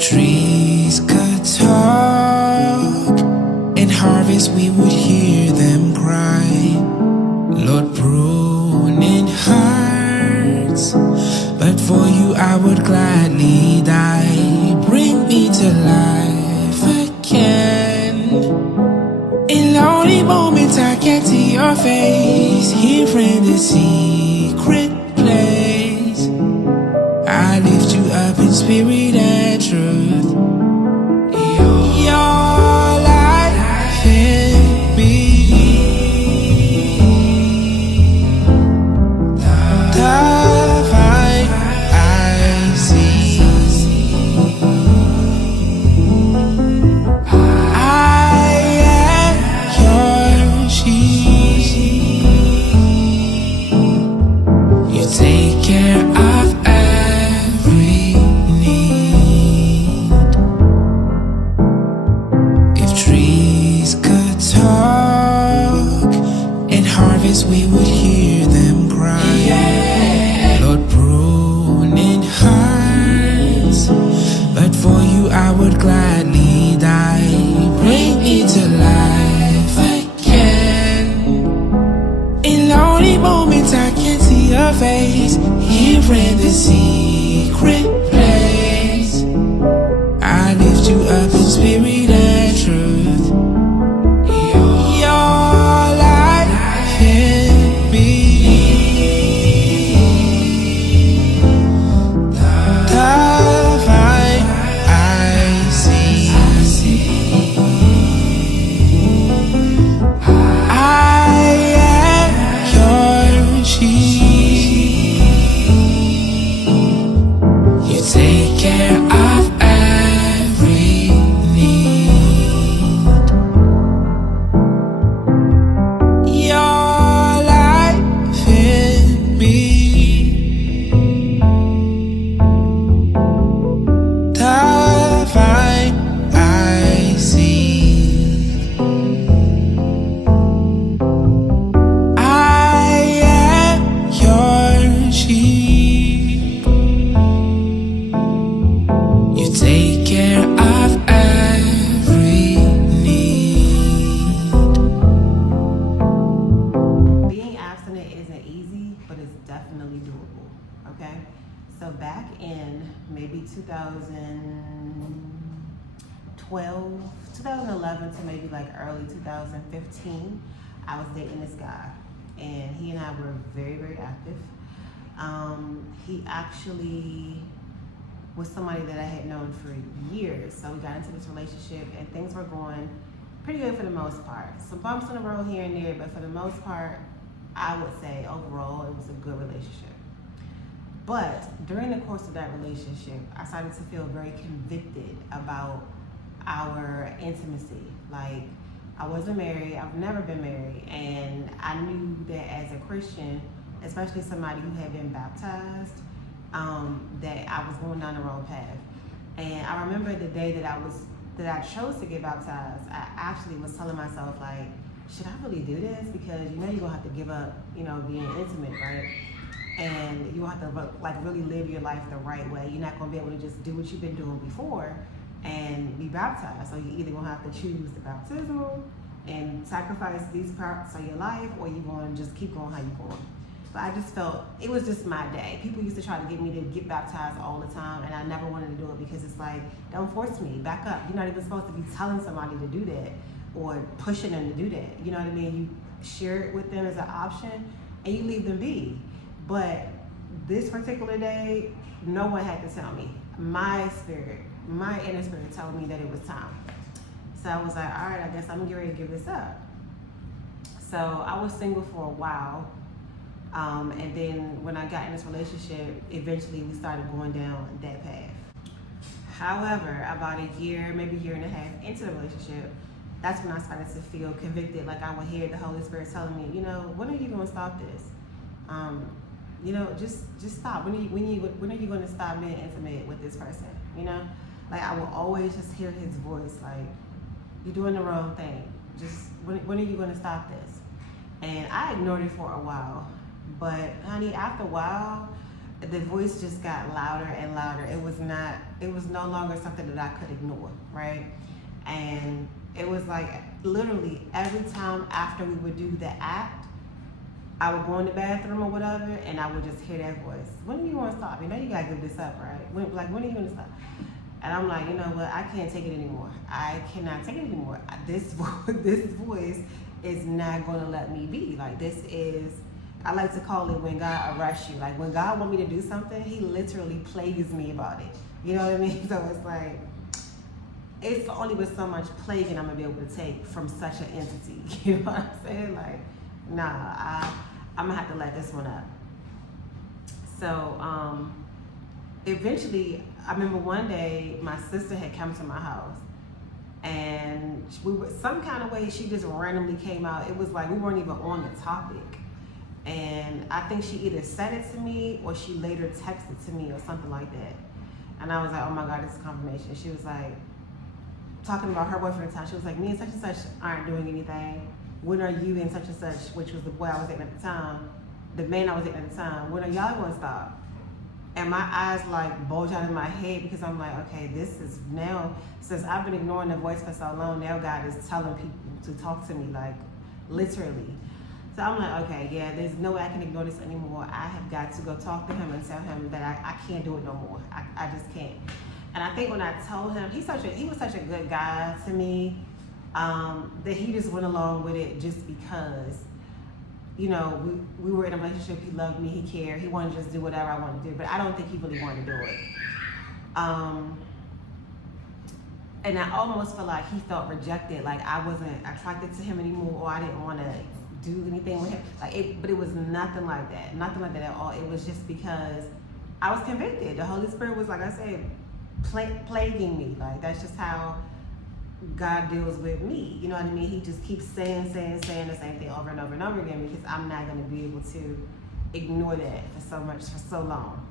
Trees could talk and harvest, we would hear them cry. Lord, pruning hearts, but for you I would gladly die. Bring me to life again. In lonely moments I can't see your face. Here in the secret place, I lift you up in spirit and truth. Your life in me, the fight I see. I am your sheep. You take care of every need. If trees could talk and harvest, we would hear them cry. Lord, pruning hearts, but for you I would gladly die. Bring me to life again. In lonely moments I can't see your face. Here in the secret place, I lift you up in spirit and truth. Your life in me, the fight I see. I am your sheep. You take care of every need. Your life in me, the fight I see. I am your sheep. You take care of every need. Being abstinent isn't easy, but it's definitely doable, okay? So back in maybe 2011 to maybe like early 2015, I was dating this guy, and he and I were very, very active. He actually was somebody that I had known for years, so we got into this relationship and things were going pretty good for the most part. Some bumps in the road here and there, but for the most part, I would say overall it was a good relationship. But during the course of that relationship, I started to feel very convicted about our intimacy. Like, I wasn't married, I've never been married, and I knew that as a Christian, especially somebody who had been baptized, that I was going down the wrong path. And I remember the day that I chose to get baptized, I actually was telling myself, like, should I really do this? Because you're gonna have to give up, being intimate, right? And you have to really live your life the right way. You're not gonna be able to just do what you've been doing before and be baptized. So you're either gonna have to choose the baptismal and sacrifice these parts of your life, or you're gonna just keep going how you're going. But I just felt it was just my day. People used to try to get me to get baptized all the time, and I never wanted to do it because it's like, don't force me, back up. You're not even supposed to be telling somebody to do that or pushing them to do that. You know what I mean? You share it with them as an option and you leave them be. But this particular day, no one had to tell me. My inner spirit told me that it was time. So I was like, all right, I guess I'm getting ready to give this up. So I was single for a while. And then when I got in this relationship, eventually we started going down that path. However, about a year, maybe a year and a half into the relationship, that's when I started to feel convicted. Like I would hear the Holy Spirit telling me, when are you going to stop this? Just stop. When are you going to stop being intimate with this person? Like I will always just hear his voice, like, you're doing the wrong thing. Just when are you going to stop this? And I ignored it for a while. But honey, after a while, the voice just got louder and louder. It was no longer something that I could ignore, right? And it was like literally every time after we would do the act, I would go in the bathroom or whatever, and I would just hear that voice. When do you want to stop? You know you gotta give this up, right? When are you gonna stop? And I'm like, you know what? I can't take it anymore. I cannot take it anymore. This voice is not gonna let me be. Like this is, I like to call it when God arrests you. Like when God wants me to do something, He literally plagues me about it. You know what I mean? So it's like, it's only with so much plaguing I'm gonna be able to take from such an entity. You know what I'm saying? Like, nah, I'm gonna have to let this one up. So eventually, I remember one day my sister had come to my house, and we were some kind of way she just randomly came out. It was like we weren't even on the topic, and I think she either said it to me or she later texted to me or something like that. And I was like, oh my God, this is confirmation. She was like, talking about her boyfriend at the time. She was like, me and such aren't doing anything. When are you and such, which was the boy I was dating at the time, the man I was dating at the time, when are y'all gonna stop? And my eyes like bulge out of my head because I'm like, okay, this is now, since I've been ignoring the voice for so long, now God is telling people to talk to me, like literally. So I'm like, okay, yeah, there's no way I can ignore this anymore. I have got to go talk to him and tell him that I can't do it no more. I just can't. And I think when I told him, he was such a good guy to me, that he just went along with it just because, you know, we were in a relationship. He loved me, he cared, he wanted to just do whatever I wanted to do, but I don't think he really wanted to do it. And I almost felt like he felt rejected, like I wasn't attracted to him anymore, or I didn't want to do anything with him. But it was nothing like that at all. It was just because I was convicted. The Holy Spirit was, like I said, plaguing me. Like that's just how God deals with me. You know what I mean? He just keeps saying the same thing over and over and over again because I'm not going to be able to ignore that for so long.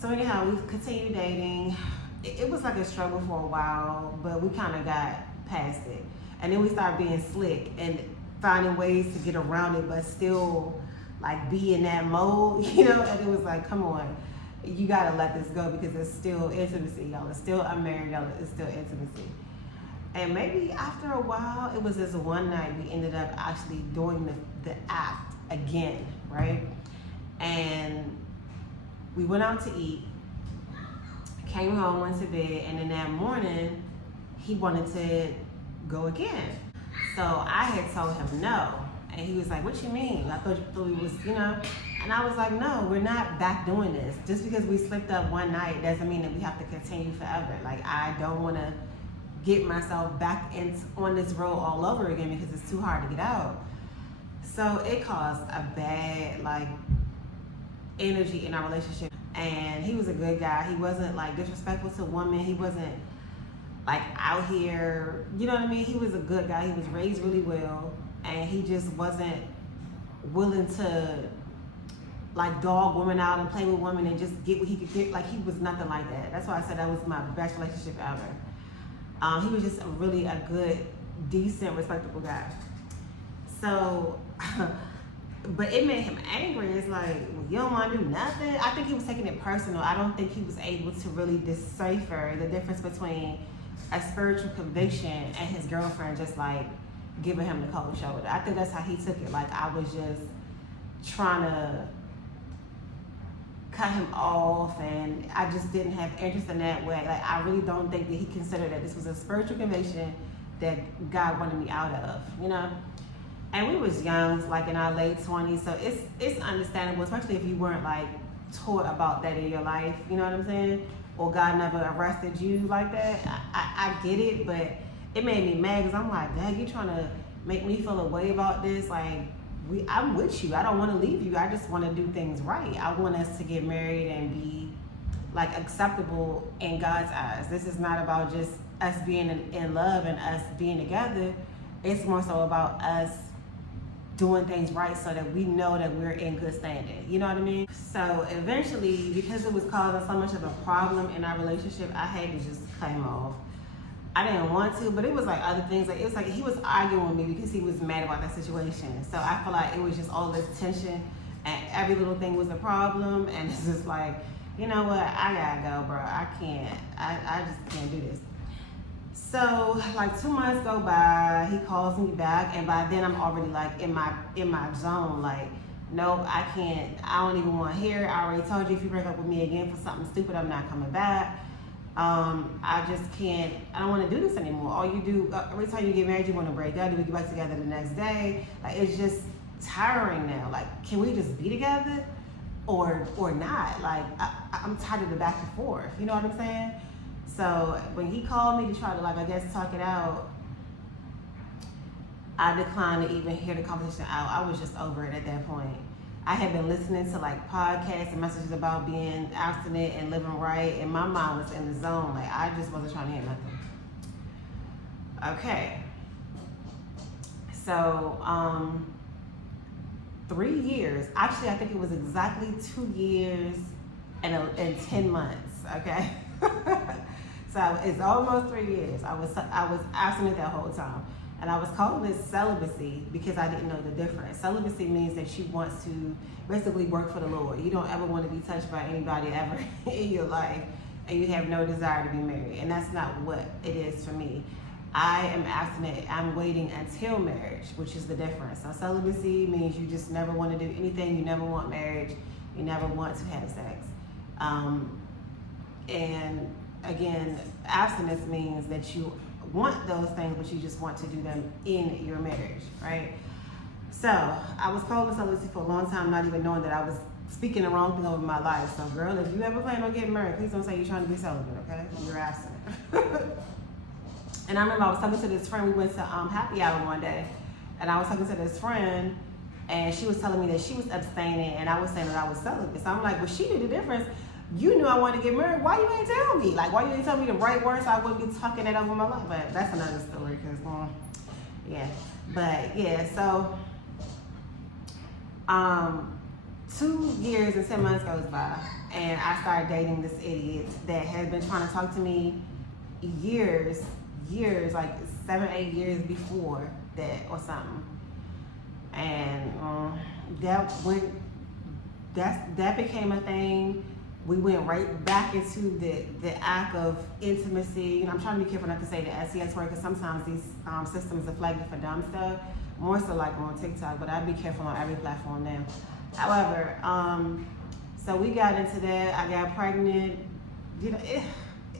So anyhow, we continued dating. It was like a struggle for a while, but we kind of got past it. And then we started being slick and finding ways to get around it, but still like be in that mode, you know? And it was like, come on, you gotta let this go because it's still intimacy, y'all. It's still unmarried, y'all. It's still intimacy. And maybe after a while, it was this one night we ended up actually doing the act again, right? And we went out to eat, came home, went to bed, and then that morning, he wanted to go again. So I had told him no. And he was like, what you mean? I thought we was, you know? And I was like, no, we're not back doing this. Just because we slipped up one night doesn't mean that we have to continue forever. Like, I don't want to get myself back on this road all over again because it's too hard to get out. So it caused a bad, like, energy in our relationship. And he was a good guy. He wasn't, like, disrespectful to women. He wasn't, like, out here, you know what I mean? He was a good guy. He was raised really well. And he just wasn't willing to, like, dog women out and play with women and just get what he could get. Like, he was nothing like that. That's why I said that was my best relationship ever. He was just really a good, decent, respectable guy. So, but it made him angry. It's like, well, you don't want to do nothing? I think he was taking it personal. I don't think he was able to really decipher the difference between a spiritual conviction and his girlfriend just, like, giving him the cold shoulder. I think that's how he took it. Like, I was just trying to cut him off, and I just didn't have interest in that way. Like, I really don't think that he considered that this was a spiritual conviction that God wanted me out of, you know? And we was young, like in our late 20s, so it's understandable, especially if you weren't, like, taught about that in your life, you know what I'm saying? Or God never arrested you like that. I get it, but it made me mad because I'm like, Dad, you trying to make me feel a way about this? Like, I'm with you. I don't want to leave you. I just want to do things right. I want us to get married and be, like, acceptable in God's eyes. This is not about just us being in love and us being together. It's more so about us doing things right so that we know that we're in good standing. You know what I mean? So eventually, because it was causing so much of a problem in our relationship, I had to just cut him off. I didn't want to, but it was like other things. Like, it was like he was arguing with me because he was mad about that situation. So I feel like it was just all this tension and every little thing was a problem, and it's just like, you know what, I gotta go, bro. I just can't do this. So like 2 months go by, he calls me back, and by then I'm already like in my zone, like, nope, I can't, I don't even want to hear it. I already told you if you break up with me again for something stupid, I'm not coming back. I just can't, I don't want to do this anymore. All you do, every time you get married, you want to break up, then we get back together the next day. Like, it's just tiring now. Like, can we just be together or not? Like, I'm tired of the back and forth, you know what I'm saying? So when he called me to try to, like, I guess talk it out, I declined to even hear the conversation out. I was just over it at that point. I had been listening to like podcasts and messages about being abstinent and living right, and my mind was in the zone. Like, I just wasn't trying to hear nothing. Okay. So 3 years. Actually, I think it was exactly 2 years and 10 months. Okay. So it's almost 3 years. I was abstinent that whole time. And I was calling it celibacy because I didn't know the difference. Celibacy means that you want to basically work for the Lord. You don't ever want to be touched by anybody ever in your life, and you have no desire to be married. And that's not what it is for me. I am abstinent. I'm waiting until marriage, which is the difference. So celibacy means you just never want to do anything. You never want marriage. You never want to have sex. And again, abstinence means that you want those things, but you just want to do them in your marriage, right? So I was calling celibacy for a long time, not even knowing that I was speaking the wrong thing over my life. So girl, if you ever plan on getting married, please don't say you're trying to be celibate, okay? You're abstinent. And I remember I was talking to this friend. We went to happy hour one day, and I was talking to this friend, and she was telling me that she was abstaining, and I was saying that I was celibate. So I'm like, well, she knew the difference. You knew I wanted to get married. Why you ain't tell me? Like, why you ain't tell me the right words so I wouldn't be talking that over my life? But that's another story, because, yeah. But, yeah, so 2 years and 10 months goes by, and I started dating this idiot that has been trying to talk to me years, like 7, 8 years before that or something. And that became a thing. We went right back into the act of intimacy. You know, I'm trying to be careful not to say the SEX word, because sometimes these systems are flagged for dumb stuff, more so like on TikTok, but I'd be careful on every platform now. However, so we got into that. I got pregnant. You know,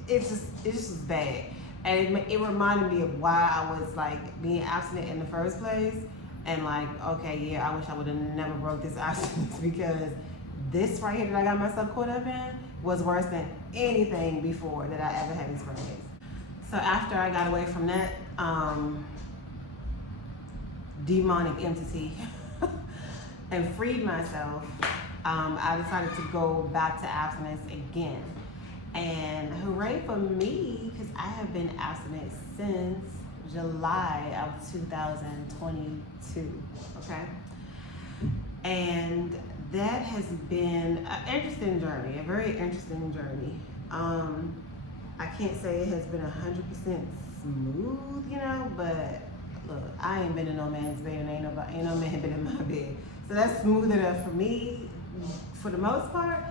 it just was bad. And it reminded me of why I was like being abstinent in the first place. And like, okay, yeah, I wish I would have never broke this abstinence, because this right here that I got myself caught up in was worse than anything before that I ever had experienced. So after I got away from that demonic entity and freed myself, I decided to go back to abstinence again. And hooray for me, because I have been abstinent since July of 2022, okay? And that has been an interesting journey, a very interesting journey. I can't say it has been 100% smooth, you know, but look, I ain't been in no man's bed, and ain't no man been in my bed. So that's smooth enough for me, for the most part.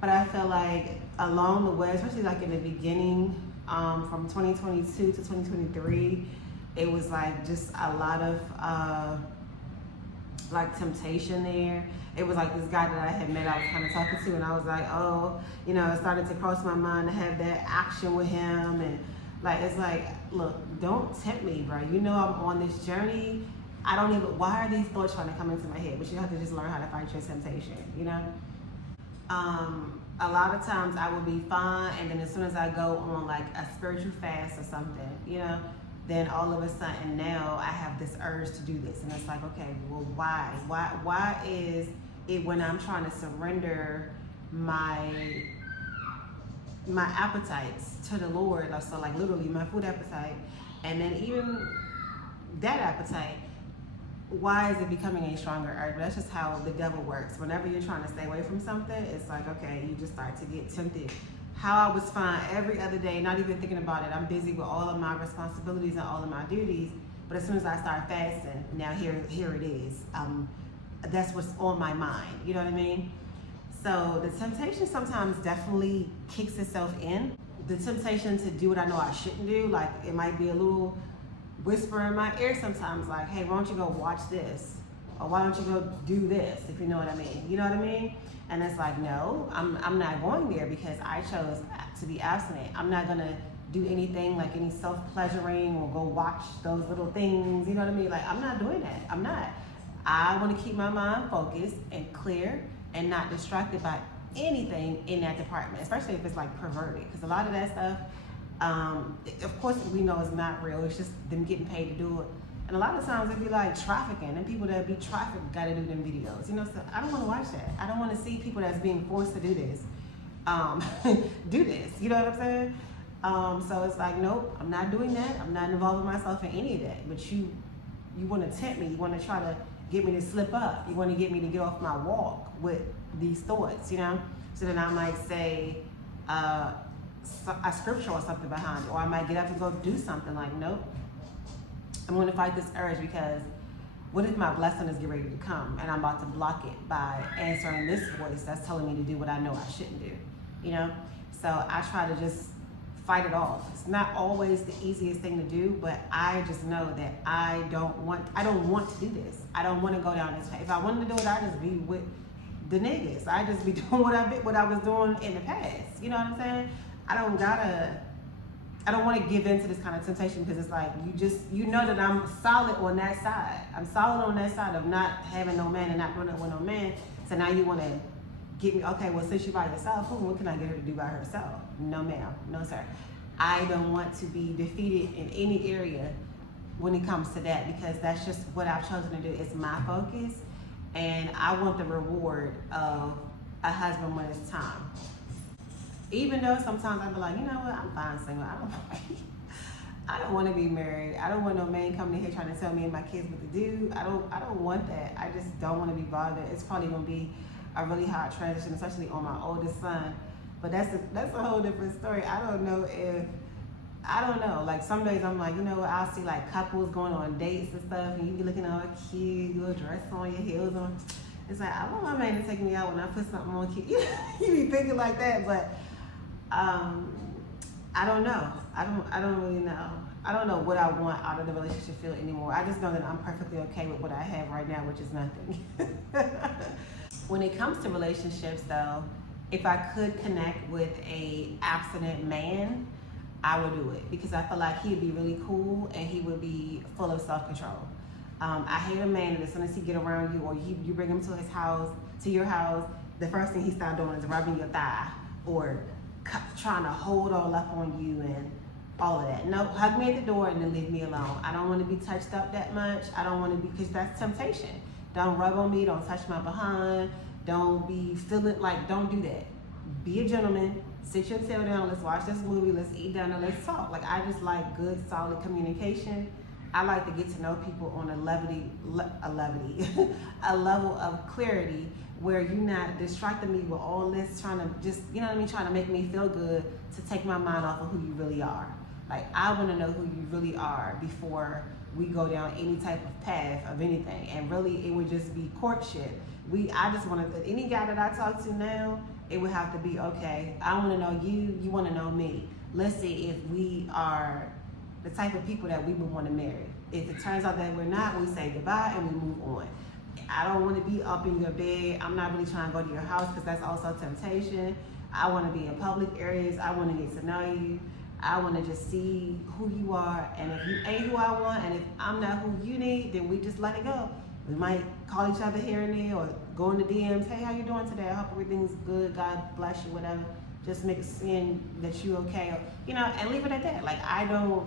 But I feel like along the way, especially like in the beginning, from 2022 to 2023, it was like just a lot of like temptation there. It was like this guy that I had met, I was kind of talking to, and I was like, oh, you know, it started to cross my mind to have that action with him. And like, it's like, look, don't tempt me, bro. You know I'm on this journey. I don't even, why are these thoughts trying to come into my head? But you have to just learn how to fight your temptation, you know? A lot of times I will be fine, and then as soon as I go on like a spiritual fast or something, you know, then all of a sudden now I have this urge to do this. And it's like, okay, well, why? Why is it when I'm trying to surrender my appetites to the Lord, so like literally my food appetite, and then even that appetite, why is it becoming a stronger urge? But that's just how the devil works. Whenever you're trying to stay away from something, it's like, okay, you just start to get tempted. How I was fine every other day, not even thinking about it. I'm busy with all of my responsibilities and all of my duties. But as soon as I start fasting, now here it is. that's what's on my mind. You know what I mean? So the temptation sometimes definitely kicks itself in. The temptation to do what I know I shouldn't do, like it might be a little whisper in my ear sometimes, like, hey, why don't you go watch this? Or why don't you go do this, if you know what I mean? You know what I mean? And it's like, no, I'm not going there because I chose to be abstinent. I'm not gonna do anything like any self-pleasuring or go watch those little things, you know what I mean? Like, I'm not doing that. I'm not. I want to keep my mind focused and clear and not distracted by anything in that department, especially if it's like perverted, because a lot of that stuff, of course we know it's not real, it's just them getting paid to do it. And a lot of times it'd be like trafficking, and people that be trafficked gotta do them videos, you know. So I don't want to watch that. I don't want to see people that's being forced to do this, do this, you know what I'm saying? So it's like, nope, I'm not doing that. I'm not involving myself in any of that. But you want to tempt me, you want to try to get me to slip up, you want to get me to get off my walk with these thoughts, you know. So then I might say a scripture or something behind it, or I might get up and go do something. Like, nope, I'm going to fight this urge, because what if my blessing is getting ready to come and I'm about to block it by answering this voice that's telling me to do what I know I shouldn't do, you know? So I try to just fight it off. It's not always the easiest thing to do, but I just know that I don't want to do this. I don't want to go down this path. If I wanted to do it, I'd just be with the niggas. I'd just be doing what I was doing in the past. You know what I'm saying? I don't want to give in to this kind of temptation, because it's like, you know that I'm solid on that side. I'm solid on that side of not having no man and not doing it with no man. So now you want to get me, okay, well, since you're by yourself, what can I get her to do by herself? No, ma'am. No, sir. I don't want to be defeated in any area when it comes to that, because that's just what I've chosen to do. It's my focus, and I want the reward of a husband when it's time. Even though sometimes I be like, you know what, I'm fine single. I don't want to be married. I don't want no man coming in here trying to tell me and my kids what to do. I don't want that. I just don't want to be bothered. It's probably gonna be a really hard transition, especially on my oldest son. But that's a whole different story. I don't know. Like, some days I'm like, you know what, I'll see like couples going on dates and stuff, and you be looking all cute, your dress on, your heels on. It's like, I want my man to take me out when I put something on cute. You be thinking like that, but I don't know. I don't really know. I don't know what I want out of the relationship field anymore. I just know that I'm perfectly okay with what I have right now, which is nothing. When it comes to relationships though, if I could connect with a abstinent man, I would do it, because I feel like he'd be really cool and he would be full of self-control. I hate a man that as soon as he get around you, or you bring him to his house, to your house, the first thing he start doing is rubbing your thigh or trying to hold all up on you and all of that. No, hug me at the door and then leave me alone. I don't want to be touched up that much. I don't want to be, because that's temptation. Don't rub on me, don't touch my behind, don't be feeling like, don't do that. Be a gentleman, sit your tail down, let's watch this movie, let's eat dinner, let's talk. Like, I just like good, solid communication. I like to get to know people on a level of clarity, where you're not distracting me with all this, trying to just, you know what I mean, trying to make me feel good to take my mind off of who you really are. Like, I want to know who you really are before we go down any type of path of anything. And really, it would just be courtship. I just want to, any guy that I talk to now, it would have to be, okay, I want to know you, you want to know me. Let's see if we are the type of people that we would want to marry. If it turns out that we're not, we say goodbye and we move on. I don't want to be up in your bed. I'm not really trying to go to your house, because that's also temptation. I want to be in public areas. I want to get to know you. I want to just see who you are. And if you ain't who I want, and if I'm not who you need, then we just let it go. We might call each other here and there, or go in the DMs. Hey, how you doing today? I hope everything's good. God bless you, whatever. Just make it seem that you okay, or, you know, and leave it at that. Like, I don't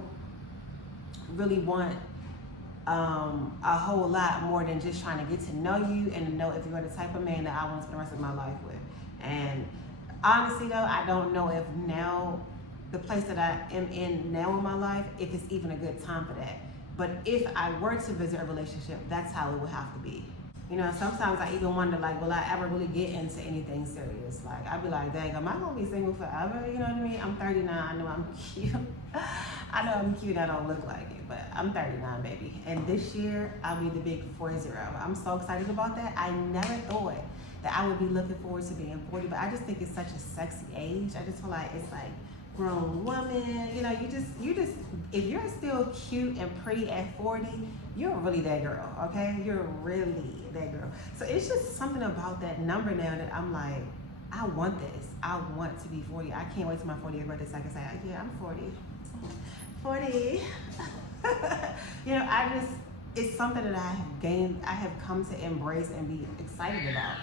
really want a whole lot more than just trying to get to know you and to know if you're the type of man that I want to spend the rest of my life with. And honestly though, I don't know if now, the place that I am in now in my life, if it's even a good time for that. But if I were to visit a relationship, that's how it would have to be. You know, sometimes I even wonder, like, will I ever really get into anything serious? Like, I'd be like, dang, am I gonna be single forever? You know what I mean? I'm 39, I know I'm cute. I know I'm cute, I don't look like it, but I'm 39, baby. And this year, I'll be the big 40. I'm so excited about that. I never thought that I would be looking forward to being 40, but I just think it's such a sexy age. I just feel like it's like grown woman, you know, you just, if you're still cute and pretty at 40, you're really that girl, okay? You're really that girl. So it's just something about that number now that I'm like, I want this. I want to be 40. I can't wait till my 40th birthday so I can say, yeah, I'm 40. 40. You know, it's something that I have come to embrace and be excited about.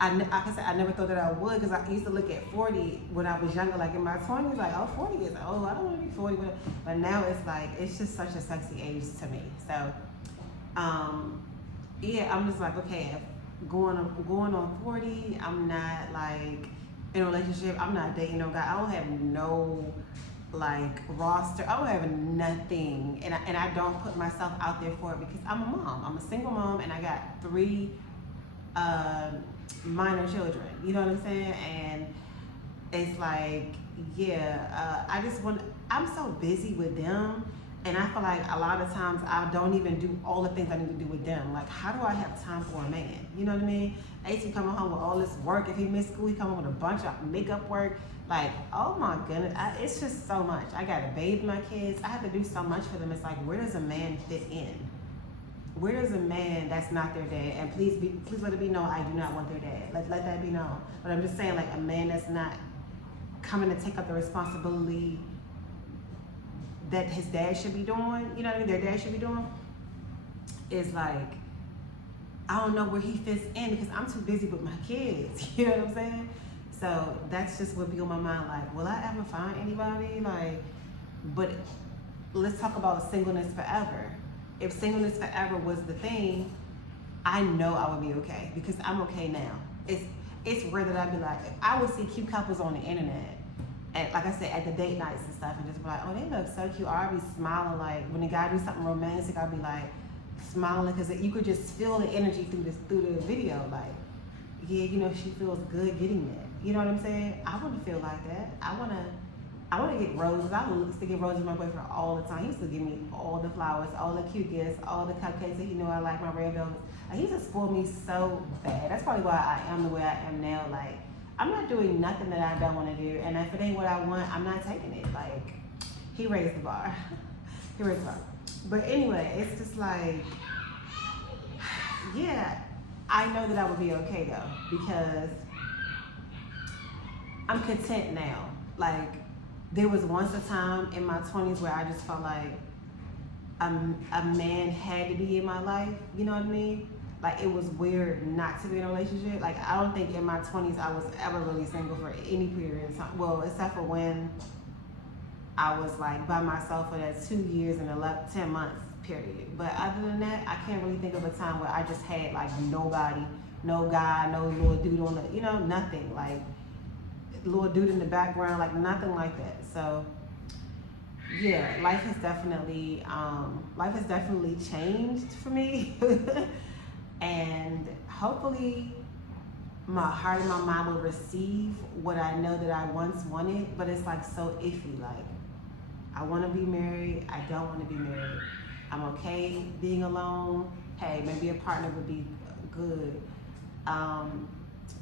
Like I said, I never thought that I would, because I used to look at 40 when I was younger, like in my 20s, like, oh, 40 is old, I don't want to be 40. But now it's like, it's just such a sexy age to me. So, yeah, I'm just like, okay, going on 40, I'm not like in a relationship, I'm not dating no guy, I don't have no like roster, I don't have nothing, and I don't put myself out there for it because I'm a mom. I'm a single mom and I got 3 minor children, you know what I'm saying? And it's like, yeah, I'm so busy with them, and I feel like a lot of times I don't even do all the things I need to do with them. Like, how do I have time for a man? You know what I mean? Ace be coming home with all this work. If he missed school, he come home with a bunch of makeup work. Like, oh my goodness, it's just so much. I gotta bathe my kids. I have to do so much for them. It's like, where does a man fit in? Where is a man that's not their dad? And please let it be known, I do not want their dad. Let that be known. But I'm just saying, like, a man that's not coming to take up the responsibility that his dad should be doing, you know what I mean, their dad should be doing, is like, I don't know where he fits in because I'm too busy with my kids, you know what I'm saying? So that's just what be on my mind, like, will I ever find anybody? Like, but let's talk about singleness forever. If singleness forever was the thing, I know I would be okay because I'm okay now. It's rare that I'd be like, I would see cute couples on the internet, at, like I said, at the date nights and stuff, and just be like, oh, they look so cute. Or I'd be smiling, like when the guy do something romantic, I'd be like smiling because you could just feel the energy through the video. Like, yeah, you know, she feels good getting that. You know what I'm saying? I want to feel like that. I want to get roses. I used to get roses to my boyfriend all the time. He used to give me all the flowers, all the cute gifts, all the cupcakes that he knew I like, my red velvets. He used to spoil me so bad. That's probably why I am the way I am now. Like, I'm not doing nothing that I don't want to do, and if it ain't what I want, I'm not taking it. Like, he raised the bar. He raised the bar. But anyway, it's just like, yeah, I know that I would be okay though, because I'm content now. Like, there was once a time in my 20s where I just felt like a man had to be in my life, you know what I mean? Like, it was weird not to be in a relationship. Like, I don't think in my 20s I was ever really single for any period of time. Well, except for when I was like by myself for that 2 years and 10 months period. But other than that, I can't really think of a time where I just had like nobody, no guy, no little dude on the, you know, nothing. Like, little dude in the background, like nothing like that. So yeah, life has definitely changed for me. And hopefully my heart and my mind will receive what I know that I once wanted, but it's like so iffy. Like, I want to be married, I don't want to be married. I'm okay being alone. Hey, maybe a partner would be good.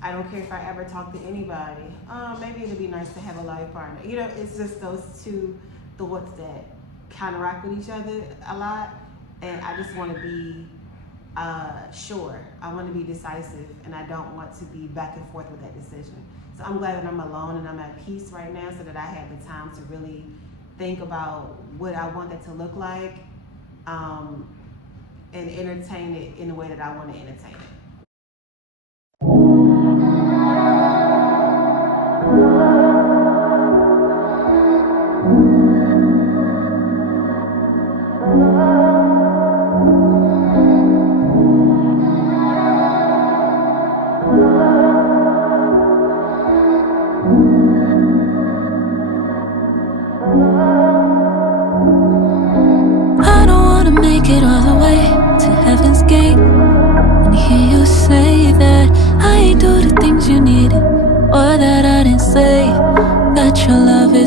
I don't care if I ever talk to anybody. Maybe it'd be nice to have a life partner. You know, it's just those two thoughts that counteract with each other a lot. And I just want to be sure. I want to be decisive, and I don't want to be back and forth with that decision. So I'm glad that I'm alone and I'm at peace right now, so that I have the time to really think about what I want that to look like, and entertain it in the way that I want to entertain it. Make it all the way to heaven's gate and hear you say that I ain't do the things you needed, or that I didn't say that your love is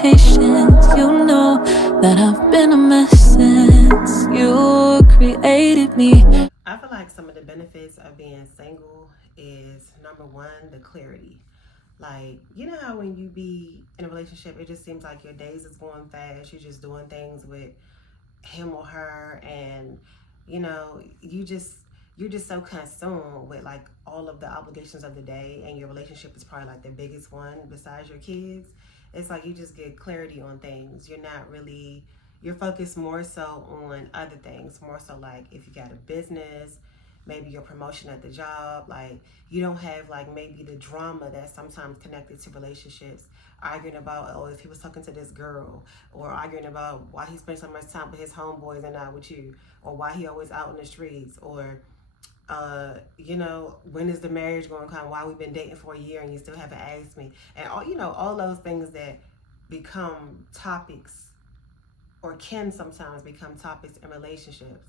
temptations. You know that I've been a mess since you created me. I feel like some of the benefits of being single is, number one, the clarity. Like, you know how when you be in a relationship, it just seems like your days is going fast. You're just doing things with him or her, and you're just so consumed with like all of the obligations of the day, and your relationship is probably like the biggest one besides your kids. It's like you just get clarity on things. You're focused more so on other things, more so like if you got a business, maybe your promotion at the job. Like, you don't have like maybe the drama that's sometimes connected to relationships, arguing about, oh, if he was talking to this girl, or arguing about why he spends so much time with his homeboys and not with you, or why he always out in the streets, or when is the marriage going to come? Why we've been dating for a year and you still haven't asked me? And all those things that become topics, or can sometimes become topics in relationships.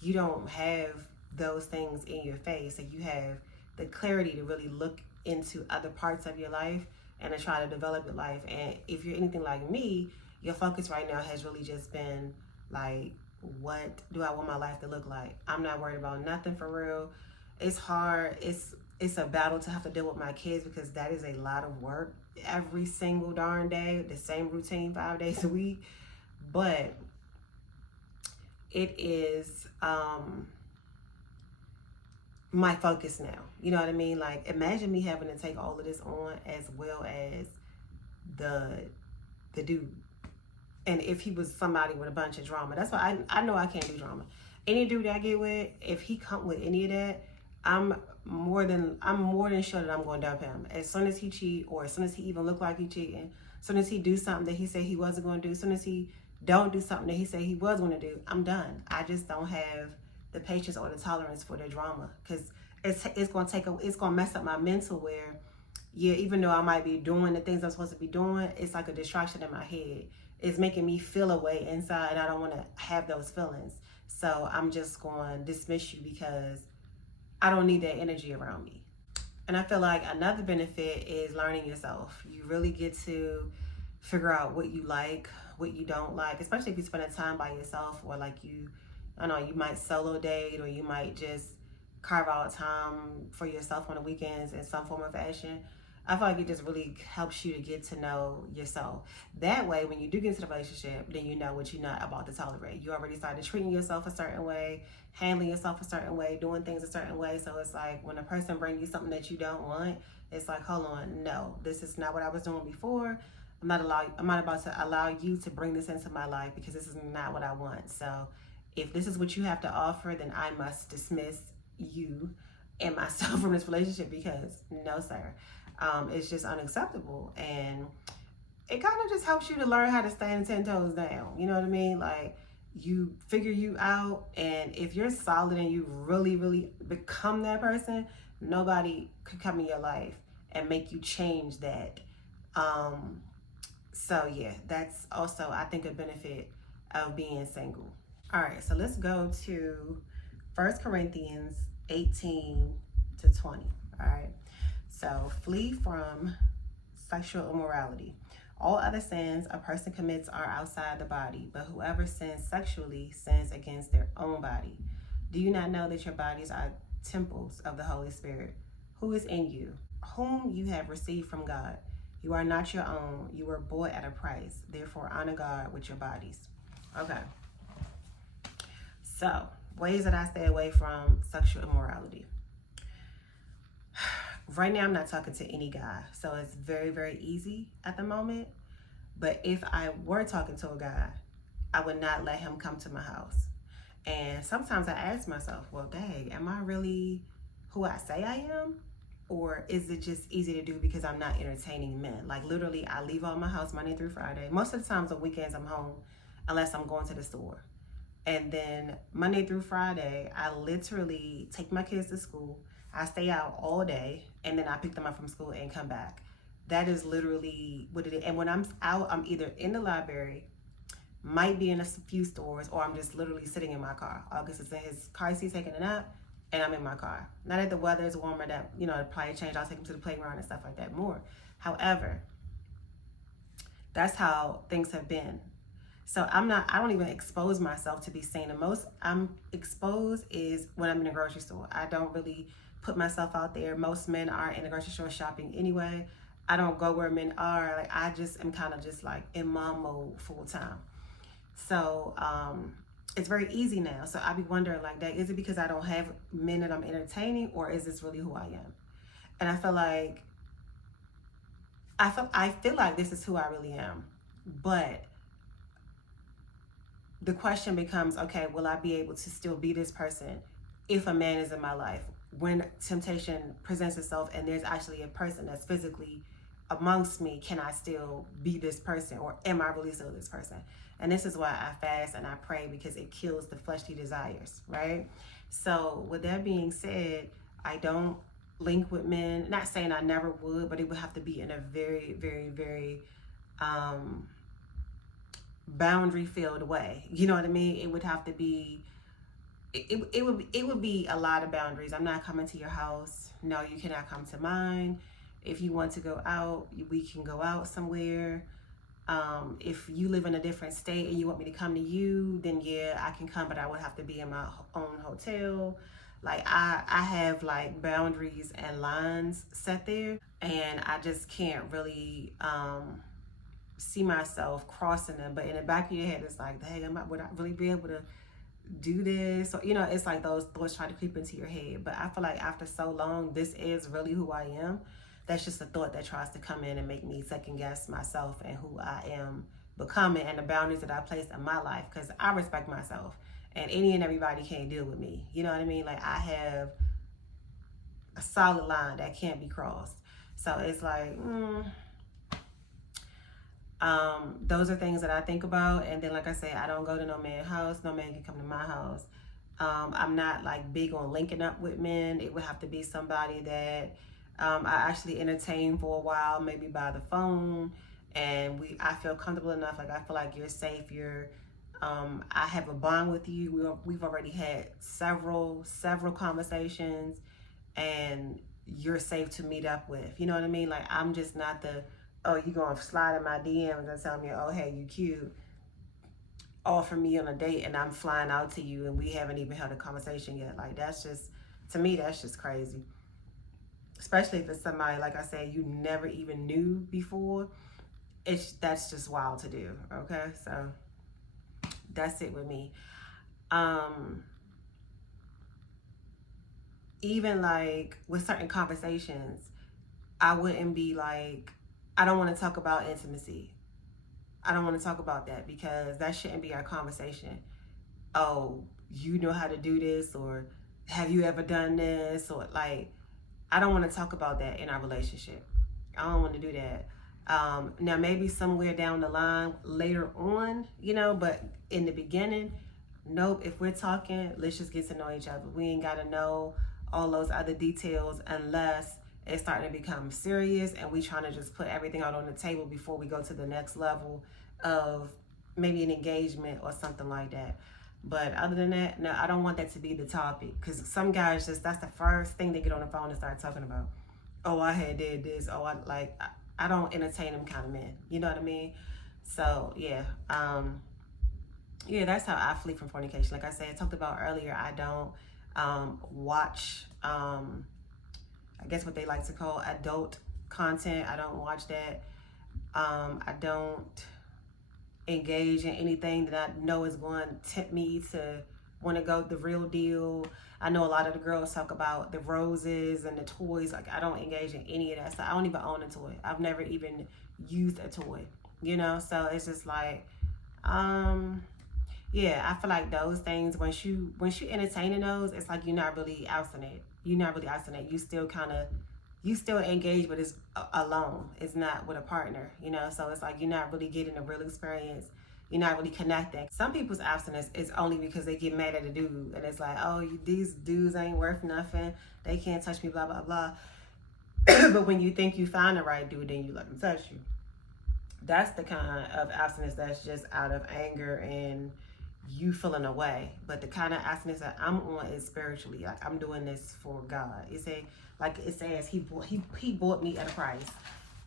You don't have those things in your face, and you have the clarity to really look into other parts of your life and to try to develop your life. And if you're anything like me, your focus right now has really just been like, what do I want my life to look like? I'm not worried about nothing for real. It's hard. It's a battle to have to deal with my kids, because that is a lot of work every single darn day, the same routine 5 days a week. But it is my focus now. You know what I mean? Like, imagine me having to take all of this on, as well as the dude. And if he was somebody with a bunch of drama, that's why I know I can't do drama. Any dude that I get with, if he come with any of that, I'm more than sure that I'm going to dump him. As soon as he cheat, or as soon as he even look like he cheating, as soon as he do something that he said he wasn't going to do, as soon as he don't do something that he said he was going to do, I'm done. I just don't have the patience or the tolerance for the drama, because it's going to mess up my mental, where, yeah, even though I might be doing the things I'm supposed to be doing, it's like a distraction in my head. It's making me feel a way inside, and I don't want to have those feelings. So I'm just going to dismiss you, because I don't need that energy around me. And I feel like another benefit is learning yourself. You really get to figure out what you like, what you don't like, especially if you spend time by yourself, or like you might solo date, or you might just carve out time for yourself on the weekends in some form of fashion. I feel like it just really helps you to get to know yourself. That way, when you do get into the relationship, then you know what you're not about to tolerate. You already started treating yourself a certain way, handling yourself a certain way, doing things a certain way. So it's like, when a person brings you something that you don't want, it's like, hold on, no, this is not what I was doing before. I'm not about to allow you to bring this into my life, because this is not what I want. So if this is what you have to offer, then I must dismiss you and myself from this relationship, because no, sir. It's just unacceptable. And it kind of just helps you to learn how to stand 10 toes down. You know what I mean? Like, you figure you out, and if you're solid and you really, really become that person, nobody could come in your life and make you change that. So yeah, that's also, I think, a benefit of being single. All right, so let's go to 1 Corinthians 18 to 20. All right. So, flee from sexual immorality. All other sins a person commits are outside the body, but whoever sins sexually sins against their own body. Do you not know that your bodies are temples of the Holy Spirit, who is in you, whom you have received from God? You are not your own. You were bought at a price. Therefore, honor God with your bodies. Okay. So, ways that I stay away from sexual immorality. Right now, I'm not talking to any guy, so it's very, very easy at the moment. But if I were talking to a guy, I would not let him come to my house. And sometimes I ask myself, well, dang, am I really who I say I am? Or is it just easy to do because I'm not entertaining men? Like, literally, I leave out my house Monday through Friday. Most of the times on weekends, I'm home, unless I'm going to the store. And then Monday through Friday, I literally take my kids to school. I stay out all day, and then I pick them up from school and come back. That is literally what it is. And when I'm out, I'm either in the library, might be in a few stores, or I'm just literally sitting in my car. August is in his car seat taking a nap, and I'm in my car. Now that the weather is warmer, that, it'll probably change. I'll take him to the playground and stuff like that more. However, That's how things have been. So I don't even expose myself to be seen. The most I'm exposed is when I'm in a grocery store. I don't really put myself out there. Most men are in the grocery store shopping anyway. I don't go where men are. Like, I just am kind of just like in mom mode full time. So it's very easy now. So I be wondering like that, is it because I don't have men that I'm entertaining, or is this really who I am? And I feel like this is who I really am. But the question becomes, okay, will I be able to still be this person if a man is in my life? When temptation presents itself and there's actually a person that's physically amongst me, can I still be this person, or am I really still this person? And this is why I fast and I pray, because it kills the fleshly desires, right? So with that being said, I don't link with men. Not saying I never would, but it would have to be in a very, very, very boundary filled way. You know what I mean? It would have to be it would be a lot of boundaries. I'm not coming to your house. No, you cannot come to mine. If you want to go out, we can go out somewhere. If you live in a different state and you want me to come to you, then yeah, I can come, but I would have to be in my own hotel. Like, I have like boundaries and lines set there, and I just can't really see myself crossing them. But in the back of your head, it's like, hey, would I really be able to do this? So, you know, it's like those thoughts try to creep into your head. But I feel like after so long, this is really who I am. That's just a thought that tries to come in and make me second guess myself and who I am becoming, and the boundaries that I placed in my life, because I respect myself, and any and everybody can't deal with me. You know what I mean? Like, I have a solid line that can't be crossed. So it's like, those are things that I think about. And then, like I say, I don't go to no man's house. No man can come to my house. I'm not like big on linking up with men. It would have to be somebody that I actually entertain for a while, maybe by the phone, and I feel comfortable enough. Like, I feel like you're safe. I have a bond with you. We've already had several conversations, and you're safe to meet up with. You know what I mean? Like, I'm just not the, oh, you gonna slide in my DMs and tell me, oh, hey, you cute, offer me on a date, and I'm flying out to you and we haven't even had a conversation yet. Like, that's just, to me, that's just crazy. Especially if it's somebody, like I said, you never even knew before. That's just wild to do. Okay, so that's it with me. Even like with certain conversations, I wouldn't be like, I don't want to talk about intimacy. I don't want to talk about that, because that shouldn't be our conversation. Oh, you know how to do this, or have you ever done this, or like, I don't want to talk about that in our relationship. I don't want to do that. Now, maybe somewhere down the line, later on, you know, but in the beginning, nope. If we're talking, let's just get to know each other. We ain't got to know all those other details unless it's starting to become serious and we trying to just put everything out on the table before we go to the next level of maybe an engagement or something like that. But other than that, no, I don't want that to be the topic, because some guys that's the first thing they get on the phone and start talking about. Oh, I had did this. Oh, I don't entertain them kind of men. You know what I mean? So yeah, that's how I flee from fornication. Like I said, I talked about earlier, I don't watch, I guess what they like to call adult content. I don't watch that. I don't engage in anything that I know is going to tempt me to want to go the real deal. I know a lot of the girls talk about the roses and the toys. Like, I don't engage in any of that stuff. I don't even own a toy. I've never even used a toy, you know? So it's just like, yeah, I feel like those things, once you entertaining those, it's like you're not really abstinent. You still engage, but it's alone. It's not with a partner, you know? So it's like you're not really getting a real experience. You're not really connecting. Some people's abstinence is only because they get mad at a dude, and it's like, oh, these dudes ain't worth nothing. They can't touch me, blah, blah, blah. But when you think you found the right dude, then you let them touch you. That's the kind of abstinence that's just out of anger and you feeling away. But the kind of abstinence that I'm on is spiritually. Like, I'm doing this for God. It says he bought me at a price.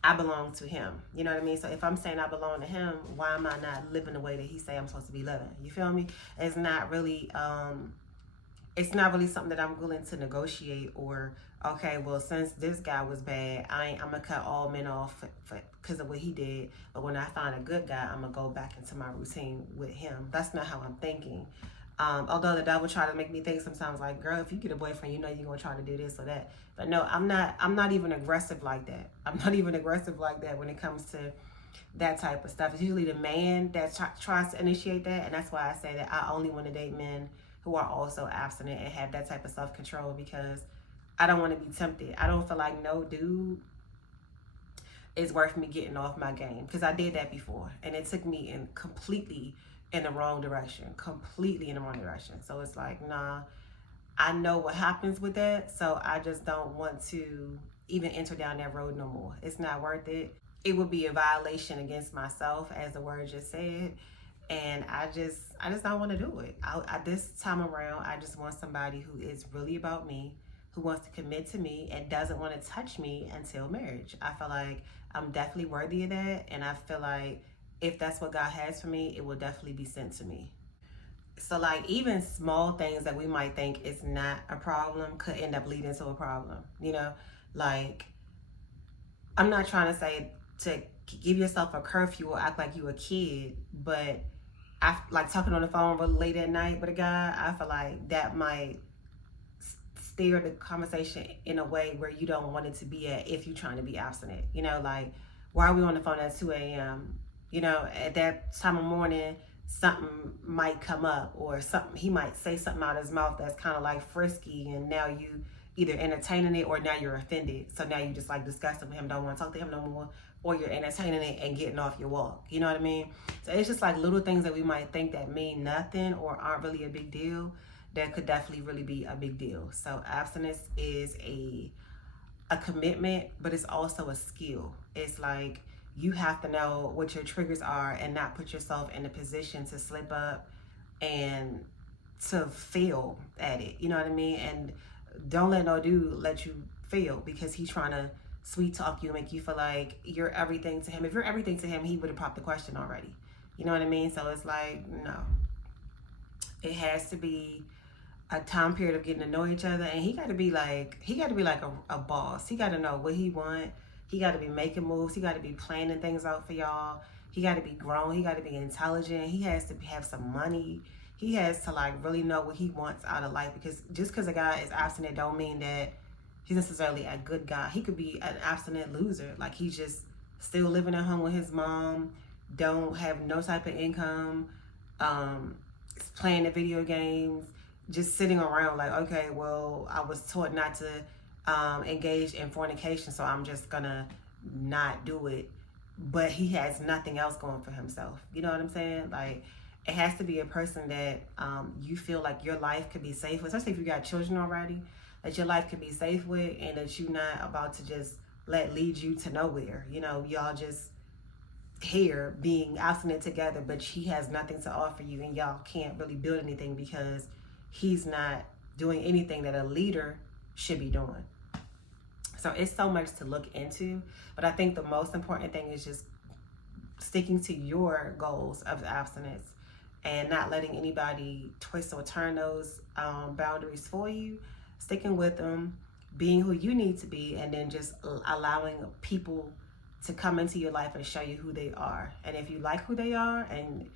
I belong to him. You know what I mean? So if I'm saying I belong to him, why am I not living the way that he say I'm supposed to be living? You feel me? It's not really something that I'm willing to negotiate, or okay, well, since this guy was bad, I'm gonna cut all men off because of what he did. But when I find a good guy, I'm gonna go back into my routine with him. That's not how I'm thinking. Although the devil try to make me think sometimes like, girl, if you get a boyfriend, you know you're gonna try to do this or that. But no, I'm not even aggressive like that. I'm not even aggressive like that when it comes to that type of stuff. It's usually the man that tries to initiate that, and that's why I say that I only want to date men who are also abstinent and have that type of self-control, because I don't want to be tempted. I don't feel like no dude is worth me getting off my game, because I did that before and it took me completely in the wrong direction. So it's like, nah, I know what happens with that, so I just don't want to even enter down that road no more. It's not worth it. It would be a violation against myself, as the word just said, and I just don't want to do it. This time around, I just want somebody who is really about me, who wants to commit to me and doesn't want to touch me until marriage. I feel like I'm definitely worthy of that, and I feel like if that's what God has for me, it will definitely be sent to me. So like even small things that we might think is not a problem could end up leading to a problem, you know? Like, I'm not trying to say to give yourself a curfew or act like you a kid, but I like talking on the phone really late at night with a guy. I feel like that might steer the conversation in a way where you don't want it to be at if you're trying to be abstinent. You know, like, why are we on the phone at 2 a.m.? You know, at that time of morning, something might come up, or something, he might say something out of his mouth that's kind of like frisky, and now you either entertaining it or now you're offended. So now you just like disgusted with him, don't want to talk to him no more, or you're entertaining it and getting off your walk. You know what I mean? So it's just like little things that we might think that mean nothing or aren't really a big deal that could definitely really be a big deal. So abstinence is a commitment, but it's also a skill. It's like you have to know what your triggers are and not put yourself in a position to slip up and to fail at it. You know what I mean? And don't let no dude let you fail because he's trying to sweet talk you and make you feel like you're everything to him. If you're everything to him, he would have popped the question already. You know what I mean? So it's like, no. It has to be a time period of getting to know each other, and he got to be like a boss. He got to know what he want. He got to be making moves. He got to be planning things out for y'all. He got to be grown. He got to be intelligent. He has to have some money. He has to like really know what he wants out of life, because just because a guy is abstinent don't mean that he's necessarily a good guy. He could be an abstinent loser. Like, he's just still living at home with his mom, don't have no type of income, playing the video games, just sitting around like, okay, well, I was taught not to engage in fornication, so I'm just gonna not do it. But he has nothing else going for himself. You know what I'm saying? Like, it has to be a person that you feel like your life could be safe with, especially if you got children already, that your life could be safe with, and that you're not about to just let lead you to nowhere. You know, y'all just here being abstinent together, but he has nothing to offer you, and y'all can't really build anything because he's not doing anything that a leader should be doing. So it's so much to look into, but I think the most important thing is just sticking to your goals of abstinence and not letting anybody twist or turn those boundaries for you, sticking with them, being who you need to be, and then just allowing people to come into your life and show you who they are. And if you like who they are and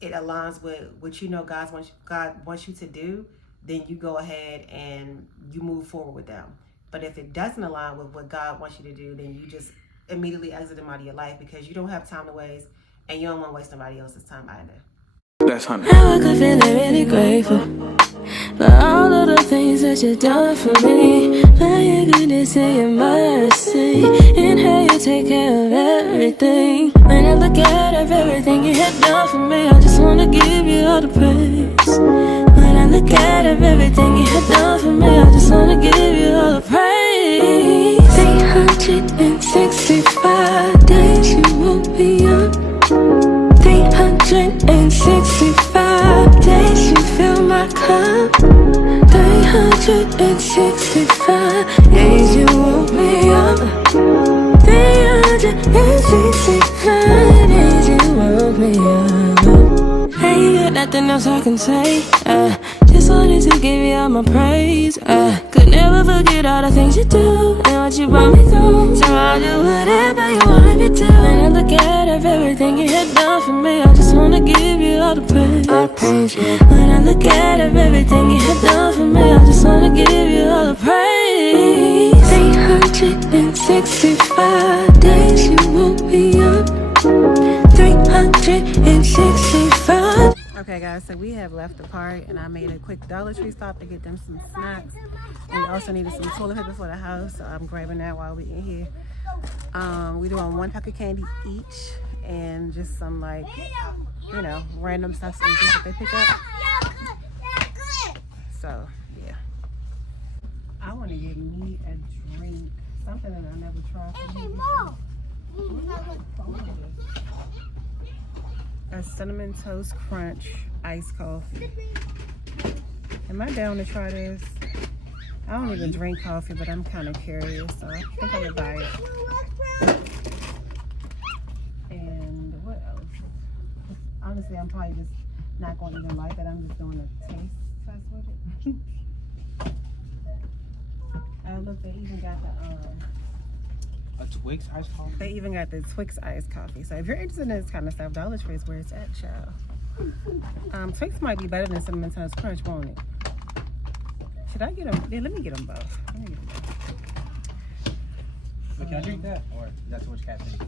it aligns with what you know God wants you to do, then you go ahead and you move forward with them. But if it doesn't align with what God wants you to do, then you just immediately exit them out of your life, because you don't have time to waste, and you don't want to waste somebody else's time either. That's honey. I woke up feeling really grateful for all of the things that you've done for me. For your goodness and your mercy, and how you take care of everything. When I look at everything you have done for me, I just want to give you all the praise. When I look at everything you have done for me, I just want to give you all the praise. 365 days you woke me up. 365 days you fill my cup. 365 days you woke me up. 365 365 days you woke me up. I ain't got nothing else I can say. Just wanted to give you all my praise. Could never forget all the things you do and what you brought me through. So I'll do whatever you want me to. When I look at everything you had done for me, I just wanna give you all the praise. When I look at everything you had done for me, I just wanna give you all the praise. 365 days you woke me up. 365. Okay guys, so we have left the park and I made a quick Dollar Tree stop to get them some snacks. And we also needed some toilet paper for the house, so I'm grabbing that while we're in here. We doing 1 pack of candy each and just some like, you know, random stuff and things that they pick up. So yeah. I want to get me a drink, something that I never tried from here before. A cinnamon toast crunch iced coffee. Am I down to try this? I don't even drink coffee, but I'm kind of curious, so I think I'm gonna buy it. And what else? Honestly, I'm probably just not gonna even like it. I'm just doing a taste test with it. Oh look, they even got the a Twix iced coffee? They even got the Twix iced coffee. So if you're interested in this kind of stuff, Dollar Tree is where it's at, child. Twix might be better than Cinnamon Toast Crunch, won't it? Should I get them? Yeah, let me get them both. Let me get them both. But can I drink that? Or is that too much caffeine?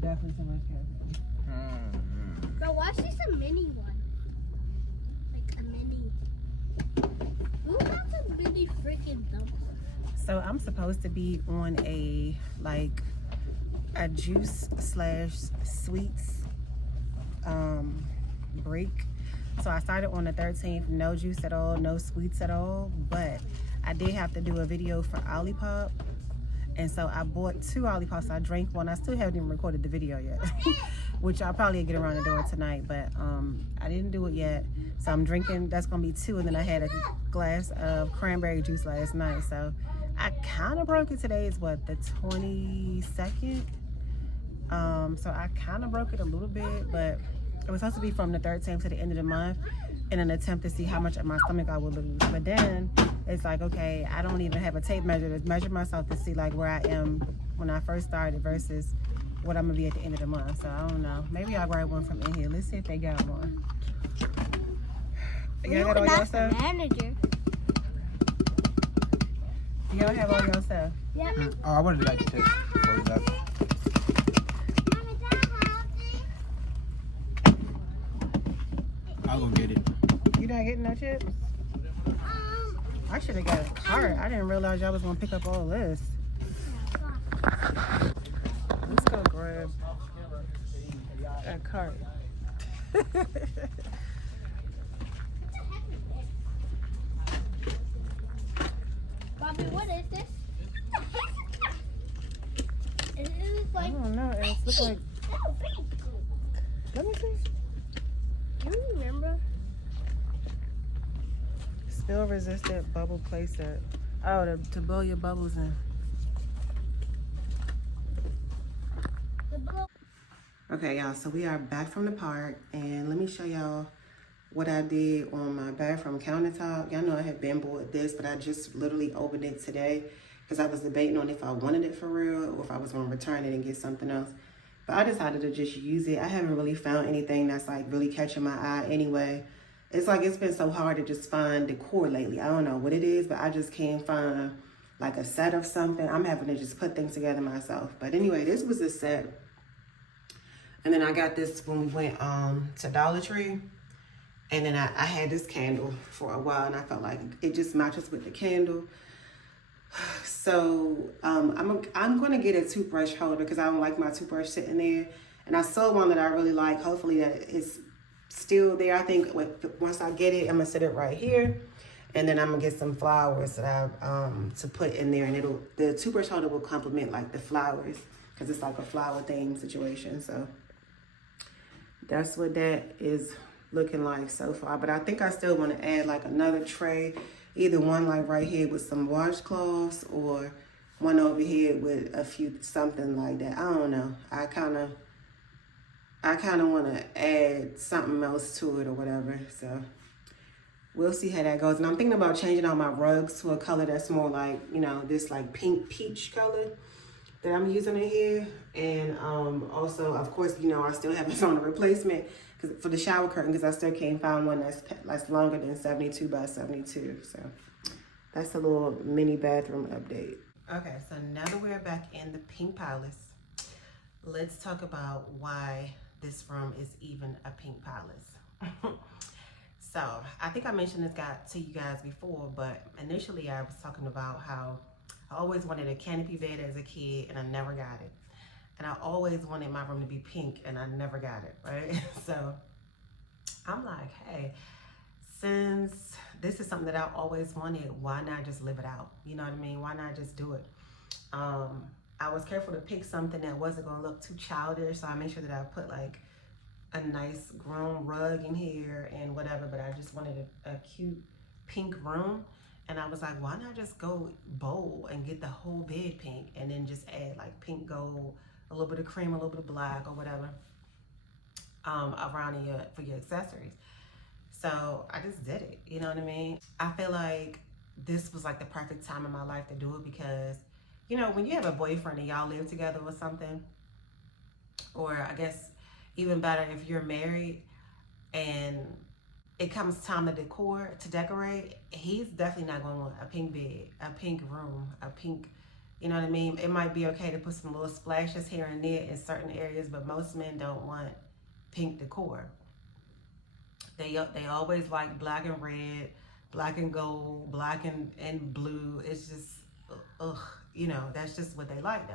Definitely too much caffeine. Bro, watch this a mini one. Like a mini. Who has a mini freaking dumpling? So I'm supposed to be on a juice / sweets break. So I started on the 13th, no juice at all, no sweets at all, but I did have to do a video for Olipop. And so I bought 2 Olipops. I drank one. I still haven't even recorded the video yet, which I'll probably get around to doing tonight, but I didn't do it yet. So I'm drinking, that's gonna be 2, and then I had a glass of cranberry juice last night. So I kind of broke it. Today is what, the 22nd? So I kind of broke it a little bit, but it was supposed to be from the 13th to the end of the month in an attempt to see how much of my stomach I would lose. But then it's like, okay, I don't even have a tape measure to measure myself to see like where I am when I first started versus what I'm gonna be at the end of the month. So I don't know. Maybe I'll grab one from in here. Let's see if they got one. Y'all got all your stuff? Manager. Y'all have all your stuff? Yeah. Oh, I wanted to like to take before we left. I'll go get it. You not getting no chips? I should have got a cart. I didn't realize y'all was gonna pick up all this. Let's go grab a cart. Bobby, what is this? It looks I like. don't know. It looks like. Let me see. Do you remember? Spill resistant bubble placer. Oh, to blow your bubbles in. Okay, y'all, so we are back from the park, and let me show y'all what I did on my bathroom countertop. Y'all know I had been bought this, but I just literally opened it today because I was debating on if I wanted it for real or if I was going to return it and get something else. But I decided to just use it. I haven't really found anything that's like really catching my eye anyway. It's like it's been so hard to just find decor lately. I don't know what it is, but I just can't find like a set of something. I'm having to just put things together myself. But anyway, this was a set. And then I got this when we went to Dollar Tree. And then I had this candle for a while, and I felt like it just matches with the candle. So I'm gonna get a toothbrush holder because I don't like my toothbrush sitting there. And I saw one that I really like. Hopefully that it's still there. I think once I get it, I'm gonna sit it right here, and then I'm gonna get some flowers that I to put in there, and the toothbrush holder will complement like the flowers because it's like a flower theme situation. So that's what that is looking like so far. But I think I still want to add like another tray, either one like right here with some washcloths, or one over here with a few, something like that. I don't know. I kind of want to add something else to it or whatever. So we'll see how that goes. And I'm thinking about changing out my rugs to a color that's more like, you know, this like pink peach color that I'm using in here. And also, of course, you know, I still haven't found a replacement for the shower curtain, because I still can't find one that's longer than 72 by 72. So that's a little mini bathroom update. Okay, so now that we're back in the Pink Palace, let's talk about why this room is even a Pink Palace. So I think I mentioned this guy to you guys before, but initially I was talking about how I always wanted a canopy bed as a kid and I never got it. And I always wanted my room to be pink and I never got it, right? So I'm like, hey, since this is something that I always wanted, why not just live it out? You know what I mean? Why not just do it? I was careful to pick something that wasn't gonna look too childish, so I made sure that I put like a nice grown rug in here and whatever, but I just wanted a cute pink room. And I was like, why not just go bold and get the whole bed pink and then just add like pink gold, a little bit of cream, a little bit of black or whatever around for your accessories. So I just did it, you know what I mean? I feel like this was like the perfect time in my life to do it because, you know, when you have a boyfriend and y'all live together or something, or I guess even better if you're married and it comes time to decorate, he's definitely not gonna want a pink bed, a pink room, a pink, you know what I mean? It might be okay to put some little splashes here and there in certain areas, but most men don't want pink decor. They always like black and red, black and gold, black and blue. It's just, ugh, you know, that's just what they like though.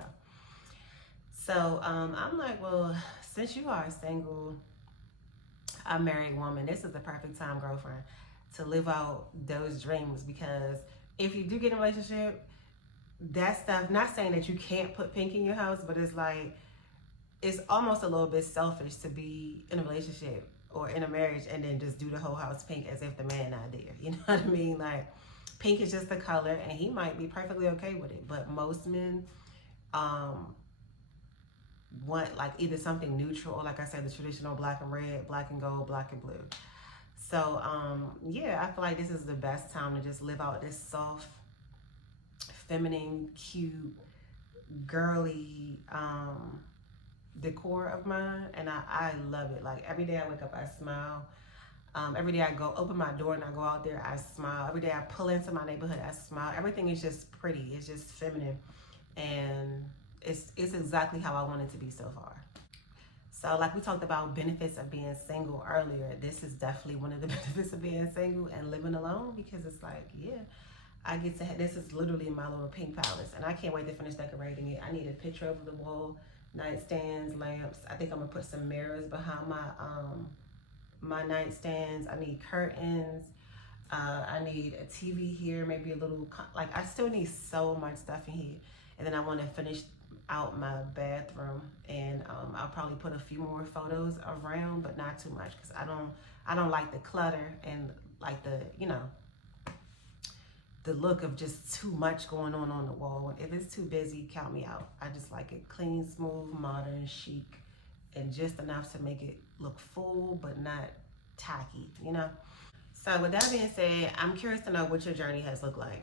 So I'm like, well, since you are a single, a married woman, this is the perfect time, girlfriend, to live out those dreams. Because if you do get in a relationship, that stuff, not saying that you can't put pink in your house, but it's like, it's almost a little bit selfish to be in a relationship or in a marriage and then just do the whole house pink as if the man not there. You know what I mean? Like, pink is just a color and he might be perfectly okay with it, but most men want like either something neutral or, like I said, the traditional black and red, black and gold, black and blue. So yeah, I feel like this is the best time to just live out this soft, feminine, cute, girly decor of mine, and I love it. Like every day I wake up, I smile. Every day I go open my door and I go out there, I smile. Every day I pull into my neighborhood, I smile. Everything is just pretty. It's just feminine, and it's exactly how I want it to be so far. So like we talked about benefits of being single earlier, this is definitely one of the benefits of being single and living alone, because it's like, yeah, I get to this is literally my little pink palace, and I can't wait to finish decorating it. I need a picture over the wall, nightstands, lamps. I think I'm gonna put some mirrors behind my nightstands. I need curtains. I need a TV here, maybe a little, like I still need so much stuff in here. And then I want to finish out my bathroom, and I'll probably put a few more photos around, but not too much, because I don't like the clutter and like the, you know, the look of just too much going on the wall. If it's too busy, count me out. I just like it clean, smooth, modern, chic, and just enough to make it look full but not tacky, you know? So with that being said, I'm curious to know what your journey has looked like.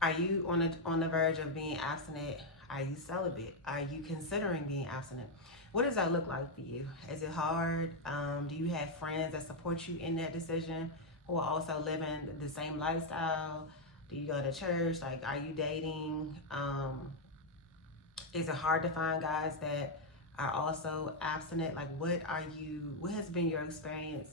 Are you on the verge of being abstinent? Are you celibate? Are you considering being abstinent? What does that look like for you? Is it hard? Do you have friends that support you in that decision who are also living the same lifestyle? Do you go to church? Like, are you dating? Is it hard to find guys that are also abstinent? Like, what has been your experience?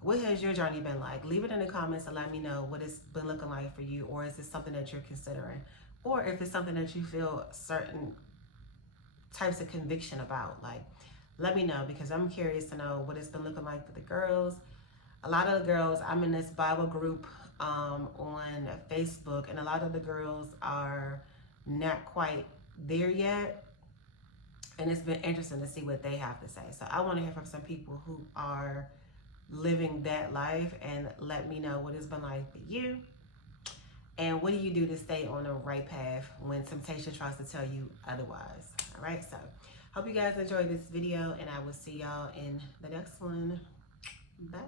What has your journey been like? Leave it in the comments and let me know what it's been looking like for you, or is this something that you're considering? Or if it's something that you feel certain types of conviction about, like, let me know, because I'm curious to know what it's been looking like for the girls. A lot of the girls, I'm in this Bible group on Facebook, and a lot of the girls are not quite there yet. And it's been interesting to see what they have to say. So I want to hear from some people who are living that life, and let me know what it's been like for you. And what do you do to stay on the right path when temptation tries to tell you otherwise? All right, so hope you guys enjoyed this video, and I will see y'all in the next one. Bye.